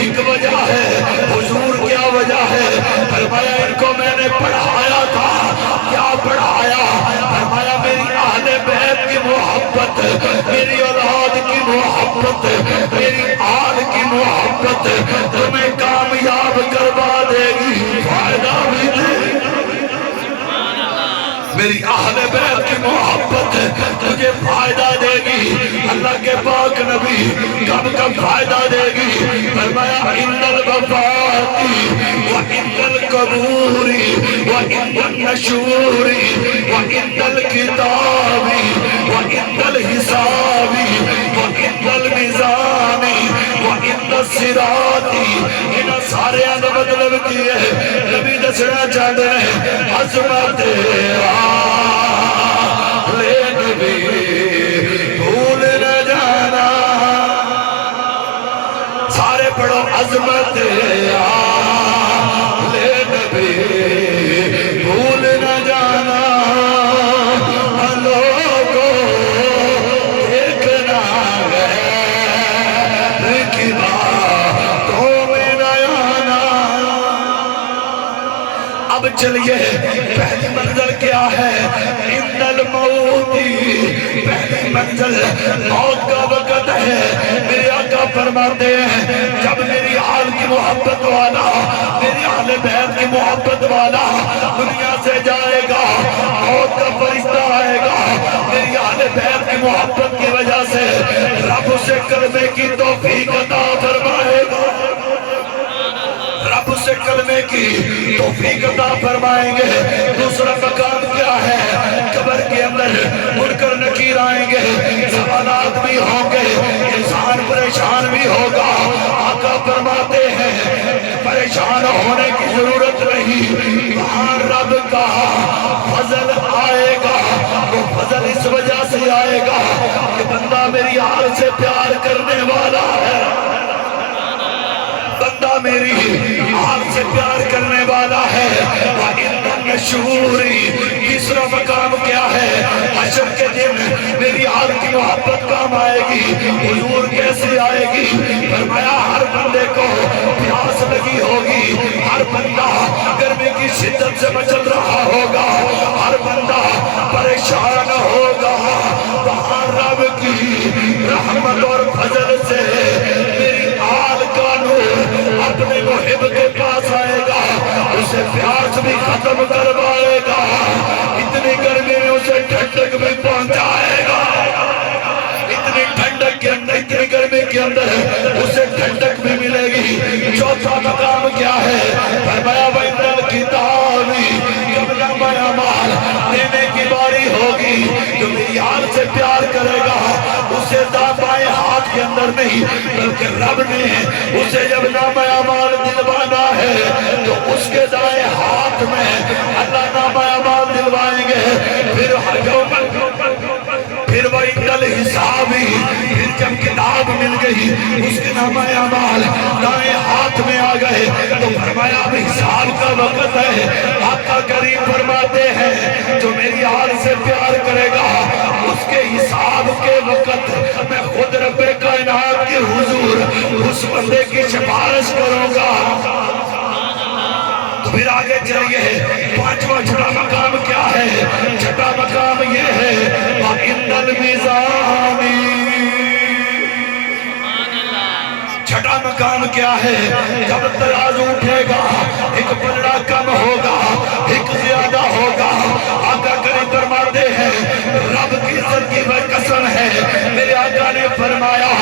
ایک وجہ ہے، حضور کیا وجہ ہے؟ فرمایا ان کو میں نے پڑھایا تھا، کیا پڑھایا؟ فرمایا میری اہل بیت کی محبت، میری اولاد کی محبت، میری آل کی محبت تمہیں کامیاب کروا دے گی، فائدہ بھی دے گی۔ میری اہل بیت کی محبت تجھے فائدہ دے گی. اللہ کے پاک نبی کب کب فائدہ دے گی؟ فرمایا ان الوفات وان القبور وان النشور وان الکتاب وان الحساب وان المیزان وان الصراط. ان سارے دا مطلب کی ہے؟ نبی دسنا چاہتے ہیں عظمت لے نبی بھول نہ جانا. سارے پڑھو عظمت لے نبی بھول نہ جانا. لوگوں دیکھنا غیر کی باتوں میں نہ آنا. اب چلیے پہلی منزل کیا ہے؟ ان الموتی، پہلی منزل موت کا وقت ہے. میرے آقا فرماتے ہیں جب میری آل کی محبت والا، میری آل بیت کی محبت والا دنیا سے جائے گا، موت کا فرشتہ آئے گا. میری آل بیت کی محبت کی وجہ سے رب اسے کلمے کی توفیق عطا فرمائے گا. رب اسے کلمے کی توفیق عطا فرمائیں گے. دوسرا مقام کیا ہے؟ قبر کے اندر منکر نکیر آئیں گے، سوالات بھی ہوں گے، انسان پریشان بھی ہوگا. آقا فرماتے ہیں پریشان ہونے کی ضرورت نہیں، وہاں رب کا فضل آئے گا. وہ فضل اس وجہ سے آئے گا کہ بندہ میری آل سے پیار کرنے والا ہے، بندہ میری آل سے پیار کرنے والا ہے. وَإِنَّ النَّشُورِ، تیسرا مقام کیا ہے؟ حشر کے دن میری آل کی محبت کام آئے گی. حضور کیسے آئے گی؟ فرمایا ہر بندے کو پیاس لگی ہوگی، ہر بندہ گرمی کی شدت سے مچل رہا ہوگا، ہر بندہ پریشان ہوگا. وہاں رب کی رحمت اور فضل سے میری آل کا نور اپنے محب کے پاس آئے گا، اسے پیاس بھی ختم کروائے گا، اتنی گرمی میں اسے ٹھنڈک بھی پہنچائے گا. اتنی ٹھنڈک کے اندر، اتنی گرمی کے اندر اسے ٹھنڈک بھی ملے گی. چوتھا مقام کیا ہے؟ فرمایا وَإِنَّ الْكِتَابِ، جب نامہ اعمال دینے کی باری ہوگی جو میری آل سے پیار کرے گا اسے بائیں ہاتھ کے اندر نہیں بلکہ رب نے اسے جب نامہ اعمال دلوانا ہے تو اس کے دائیں ہاتھ میں اللہ نامہ اعمال دلوائیں گے. پھر وہ انگل حسابی، پھر جب کتاب مل گئی اس کے نامہ اعمال دائیں ہاتھ میں آ گئے تو فرمایا اب حساب کا وقت ہے. آقا کریم فرماتے ہیں جو میری آل سے پیار کرے گا اس کے حساب کے وقت میں خود رب کائنات کے حضور اس بندے کی سفارش کروں گا. تو پھر آگے چلیے پانچواں چھٹا مقام کیا ہے؟ چھٹا مقام یہ ہے وَإِنَّ الْمِيزَانِ. چھٹا مقام کیا ہے؟ جب ترازو اٹھے گا ایک پلڑا کم ہوگا، ایک زیادہ ہوگا. آقا کریم فرماتے ہیں رب کی عزت کی وہ قسم ہے، میرے آقا نے فرمایا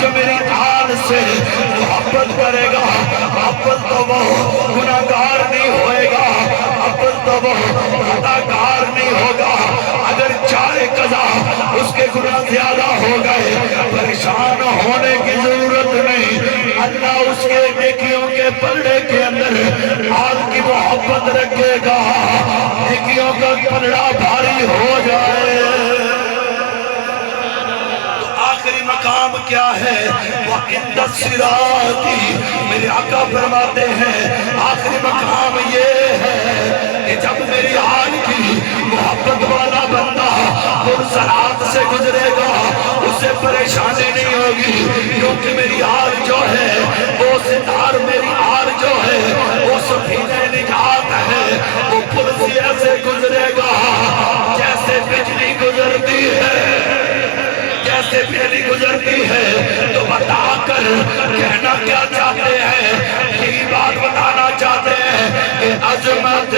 جو میری آل سے محبت کرے گا محبت تو وہ گناہگار نہیں ہوئے گا، محبت تو وہ خطاکار نہیں ہوگا. اگر چاہے قضا اس کے گناہ زیادہ ہو گئے پریشان ہونے کی ضرورت نہیں. اللہ اس کے نیکیوں کے پلڑے کے اندر آل کی محبت رکھے گا، نیکیوں کا پلڑا بھاری ہو جائے. آخری مقام کیا ہے؟ وَإِنَّ الصِّرَاطِ، میرے آقا فرماتے ہیں آخری مقام یہ ہے کہ جب میری آل کی محبت والا بندہ صراط سے گزرے گا اسے پریشانی نہیں ہوگی، کیونکہ میری آل جو ہے وہ ستار، میری آل جو ہے وہ سفینہ نجات ہے. وہ پل سے ایسے گزرے گا جیسے بجلی گزرتی ہے، جیسے بجلی گزرتی ہے. تو بتا کر کہنا کیا چاہتے ہیں؟ یہی بات بتانا چاہتے ہیں کہ عظمت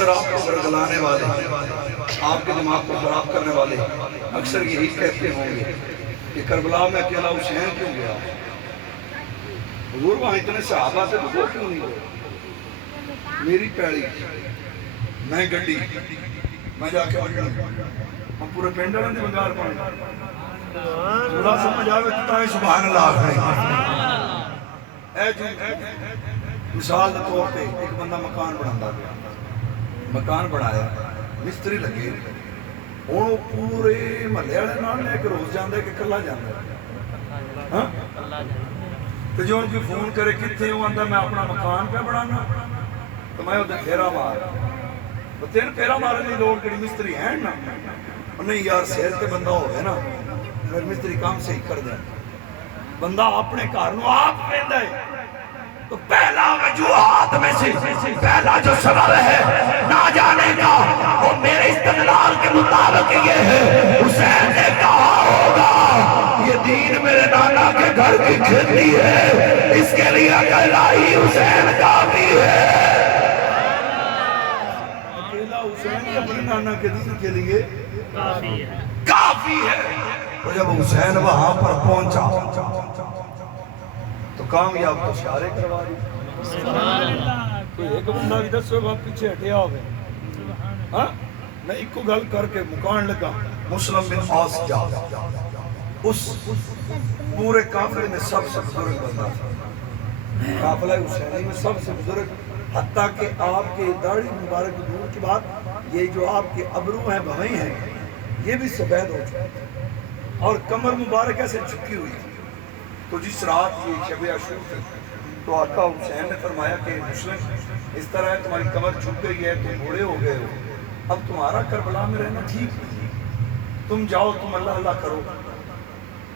اکثر آپ کو برگلانے والے، آپ کے دماغ کو خراب کرنے والے اکثر یہی کہتے ہوں گے کہ کربلا میں اکیلا حسین کیوں گیا؟ حضور وہاں اتنے صحابہ تھے تو وہ کیوں نہیں گئے؟ میری پیڑی، میں گڈی، میں جا کے بنگڑ ہم پورے پینڈ والے دی بنگار پاؤں تھوڑا سمجھ آوے تو تائیں سبحان اللہ اے جو مثال کے طور پہ ایک بندہ مکان بناتا گیا، مکان بنایا، مستری لگے، ہوں پورے محلے والے نال لے کے روز جانا ہے کہ کلا جانا ہے؟ ہاں تو جو ان کی فون کرے کتنے ہوں آتا میں اپنا مکان پہ بنانا، تو میں ادھر پھیرا مار تین پھیرا مارنے کی لوڑ کڑی مستری ہیں نا، نہیں یار صحت کے بندہ ہو گئے نا میرے مستری کام صحیح کر دیں، بندہ اپنے گھر نو آپ پہندا ہے تو پہلا وجوہات میں سے پہلا جو سبب ہے نہ جانے کا وہ میرے استدلال کے مطابق یہ ہے، حسین نے کہا ہوگا یہ دین میرے نانا کے گھر کی کھیتی ہے، اس کے لیے اکیلا ہی حسین کافی ہے۔ اکیلا حسین اپنے نانا کے دین کے لیے کافی ہے۔ تو جب حسین وہاں پر پہنچا تو کامیاب تو اشارے کروا دی، کوئی ایک بندہ بھی دسو وہاں پیچھے ہٹیا ہوئے، ہاں میں ایک کو گل کر کے مکان لگا، مسلم بن عاص جا اس پورے قافلے میں سب سے بزرگ بندہ تھا، قافلہ حسینی میں سب سے بزرگ، حتیٰ کہ آپ کے داڑھی مبارک دور کی بات یہ جو آپ کے ابرو ہیں بھویں ہیں یہ بھی سفید ہو چکے اور کمر مبارک ایسے جھکی ہوئی تھی۔ تو جس رات یہ شب عاشور تھی تو آقا حسین نے فرمایا کہ مسلم اس طرح ہے تمہاری کمر جھک گئی ہے، تم بوڑھے ہو گئے ہو، اب تمہارا کربلا میں رہنا ٹھیک نہیں، تم جاؤ تم اللہ اللہ کرو،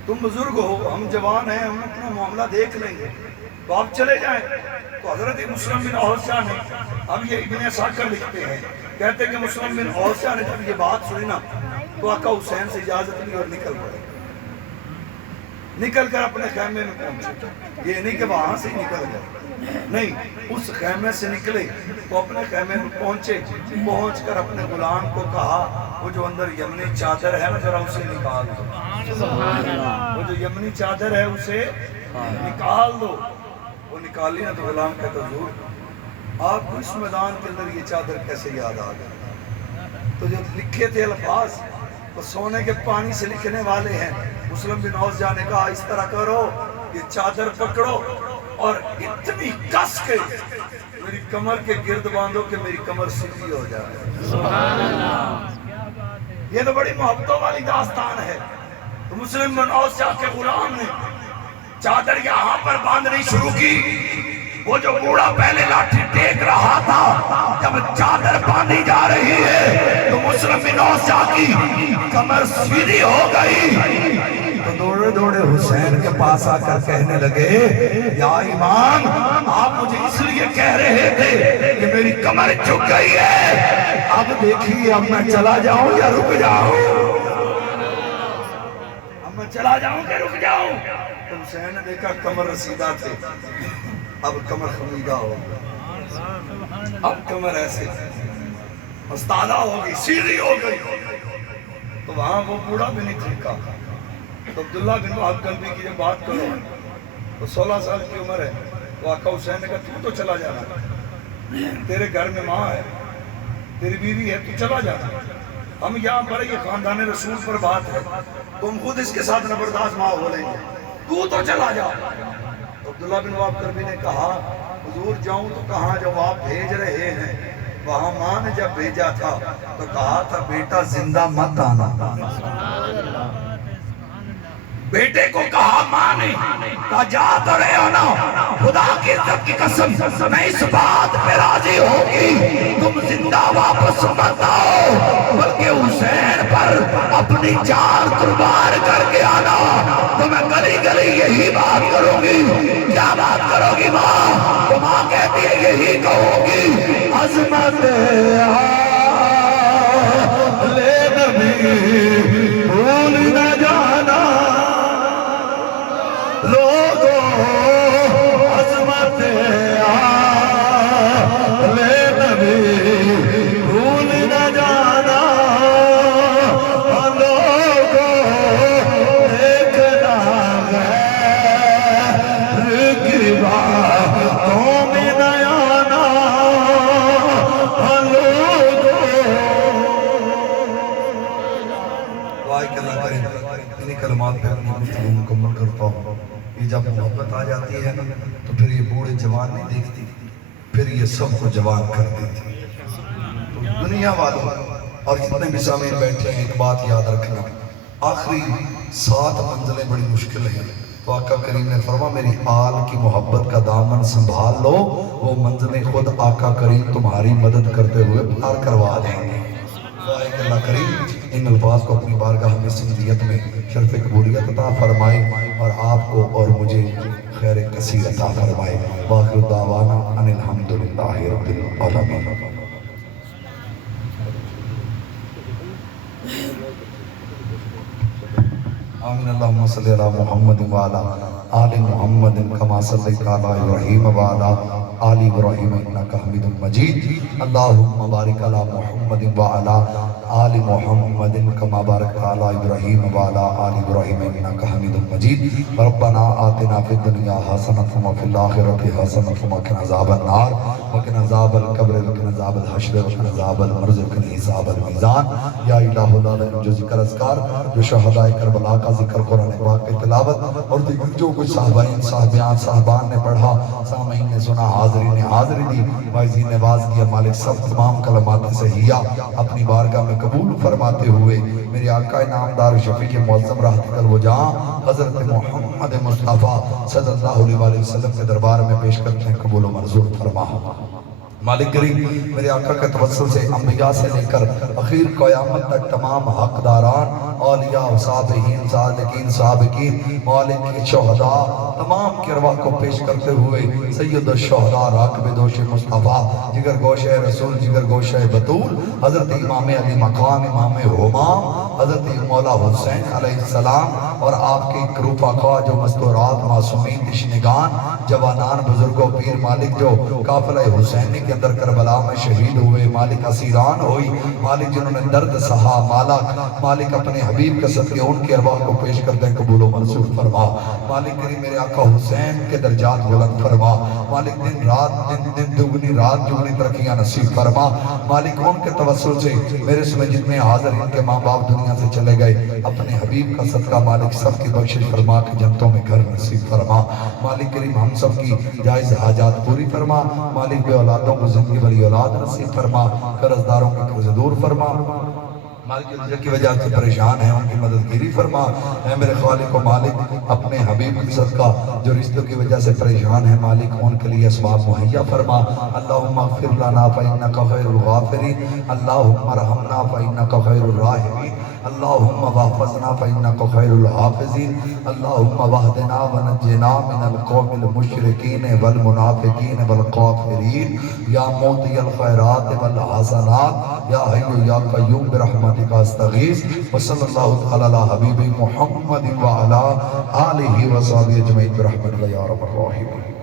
تم بزرگ ہو ہم جوان ہیں ہم اپنا معاملہ دیکھ لیں گے تو آپ چلے جائیں۔ تو حضرت مسلم بن عوف نے اب یہ ابن عساکر لکھتے ہیں کہتے کہ مسلم بن عوف نے جب یہ بات سنی نا تو آقا حسین سے اجازت لی اور نکل پڑے، نکل کر اپنے خیمے میں پہنچے، یہ نہیں کہ وہاں سے نکل گئے، نہیں اس خیمے سے نکلے تو اپنے خیمے میں پہنچے، پہنچ کر اپنے غلام کو کہا وہ جو اندر یمنی چادر ہے نا ذرا اسے نکال دو، وہ جو یمنی چادر ہے اسے نکال دو، وہ نکالی نا تو غلام کہتا حضور آپ کو اس میدان کے اندر یہ چادر کیسے یاد آ گئی؟ تو جو لکھے تھے الفاظ وہ سونے کے پانی سے لکھنے والے ہیں۔ مسلم بن عوف نے کہا اس طرح کرو یہ چادر پکڑو اور اتنی کس کے میری کمر کے گرد باندھو کہ میری کمر سیدھی ہو جائے۔ سبحان اللہ، یہ تو بڑی محبتوں والی داستان ہے۔ تو مسلم بن عوف کے غلام نے چادر یہاں پر باندھنی شروع کی، وہ جو بوڑھا پہلے لاٹھی ٹیک رہا تھا جب چادر باندھی جا رہی ہے تو مسلم بن عوف کی کمر سیدھی ہو گئی، تو دوڑے دوڑے حسین کے پاس آ کر کہنے لگے یا امام آپ مجھے اس لیے کہہ رہے تھے کہ میری کمر جھک گئی ہے، اب دیکھیے اب میں چلا جاؤں یا رک جاؤں، اب میں چلا جاؤں کہ رک جاؤں؟ تو حسین نے دیکھا کمر رسیدہ تھے، اب کمر خمیدہ ہو گئی، اب کمر ایسے استادہ ہو گئی، سیدھی ہو گئی، تو وہاں وہ بوڑھا بھی نہیں ٹھیکا۔ تو عبداللہ بن وہب کلبی کی جب بات کرو تو 16 سال کی عمر ہے، تو آقا حسین نے کہا تو چلا جانا، تیرے گھر میں ماں ہے، تیری بیوی ہے، تو چلا جانا، ہم یہاں پر یہ خاندان رسول پر بات ہے، تم خود اس کے ساتھ نبرداز ماں ہو لیں گے، تو چلا جا۔ عبداللہ بن وہب کلبی نے کہا حضور جاؤں تو کہاں جو آپ بھیج رہے ہیں، وہاں ماں نے جب بھیجا تھا تو کہا تھا بیٹا زندہ مت آنا، بیٹے کو کہا ماں نے کہا جا تو رہے ہو نا، خدا کی عزت کی قسم میں اس بات پہ راضی ہوگی تم زندہ واپس مت آؤ بلکہ حسین پر اپنی جان قربان کر کے آنا، تو میں گلی گلی یہی بات کروں گی۔ کیا بات کرو گی ماں؟ تو ماں کہتی ہے یہی کہو گی عظمت لے نبی بھول نہ جانا لوگوں، عظمت لے نبی انہیں کلمات پہ اپنی گفتگو مکمل کرتا ہوں. یہ جب محبت آ جاتی ہے نا تو پھر یہ بوڑھے جوان نہیں دیکھتی, پھر یہ سب کو جوان کر دیتی. تو دنیا والوں اور جتنے بھی سامنے بیٹھے ہیں ایک بات یاد رکھنا, آخری 7 منزلیں بڑی مشکل ہیں. تو آقا کریم نے فرما میری آل کی محبت کا دامن سنبھال لو, وہ منزلیں خود آقا کریم تمہاری مدد کرتے ہوئے پار کروا دیں گے. دعائے کہ اللہ کریم ان الفاظ کو اپنی بارگاہ میں سمجھیت میں شرف قبولیت عطا فرمائے اور آپ کو اور مجھے خیر کثیر عطا فرمائے. وآخر دعوانا ان الحمدللہ رب العالمین. آمین. اللہم صلی علی محمد وعلا آل محمد کما صلیت علی ابراہیم وعلا آل ابراہیم انکا حمید مجید. اللہم بارک علی محمد وعلا آل محمد کما بارکت علی ابراہیم وعلا آل ابراہیم انکا حمید مجید. ربنا آتنا فی الدنیا حسنۃ وفی الآخرۃ حسنۃ وقنا عذاب النار وقنا عذاب القبر وقنا عذاب الحشر وقنا عذاب المرض وقنا حساب الميزان. یا الہ العالمین جو ذکر اذکار جو شہدائے کربلا کا ذکر قرآن پاک کی تلاوت اور دیگر جو کچھ صحابین صاحبان صاحبان نے پڑھا, سامعین نے سنا, حاضرین نے حاضری دی, واعظین نے واعظ کیا, مالک سب تمام کلمات صحیحہ اپنی بارگاہ میں قبول فرماتے ہوئے میرے آقا نامدار شفیع معظم راحت الوجہاں حضرت محمد مصطفیٰ صلی اللہ علیہ وسلم کے دربار میں پیش کرتے ہیں, قبول و منظور فرما. مالک کریم میرے آقا کے توسل سے انبیاء سے لے کر اخیر قیامت تک تمام حقداران, اولیاء, صالحین, صادقین, سابقین, مالک کے شہداء تمام کی ارواح کو پیش کرتے ہوئے سید الشہداء راکب دوش مصطفیٰ جگر گوشہ رسول جگر گوشہ بطول حضرت امام علی مقام امام حمام حضرت مولا حسین علیہ السلام اور آپ کے کروپا خواہ جو مستورات معصومین تشنگان جوانان بزرگوں پیر مالک جو قافلہ حسینی کے اندر کربلا میں شہید ہوئے, مالک اسیران ہوئی, مالک جنہوں نے درد سہا, مالک اپنے حبیب کے صدقے ان کی ارواح کو پیش کرتے ہیں, قبول و منظور فرما. مالک کریم میرے آقا حسین کے درجات بلند فرما. مالک دن رات دن دگنی رات جگنی ترقیاں نصیب فرما. مالک ان کے توسل سے میرے سمجھ جتنے حاضر ان کے ماں باپ دنیا سے چلے گئے, اپنے حبیب کا صدقہ مالک سب کی بخشش فرما کے جنتوں میں گھر نصیب فرما. مالک کریم ہم سب کی جائز حاجات پوری فرما. مالک بے اولادوں کو زندگی بھری اولاد نصیب فرما, قرض داروں کے قرض دور فرما. مالک رزق کی وجہ سے پریشان ہیں ان کی مدد گیری فرما. اے میرے خالق و مالک اپنے حبیب کی صدقہ جو رشتوں کی وجہ سے پریشان ہیں, مالک ان کے لیے اسباب مہیا فرما. اللہم اغفر لنا فإنک خیر الغافرین, اللہم ارحمنا فإنک خیر الراحمین, اللہم واحفظنا فإنک خیر الحافظین, اللہم واہدنا ونجنا من القوم المشرکین والمنافقین والکافرین, یا موتی الخیرات والحسنات, یا حی یا قیوم برحمتک استغیث. وصلی اللہ تعالی علی حبیب محمد وعلی آلہ وصحبہ اجمعین برحمتک یا رب الراحمین.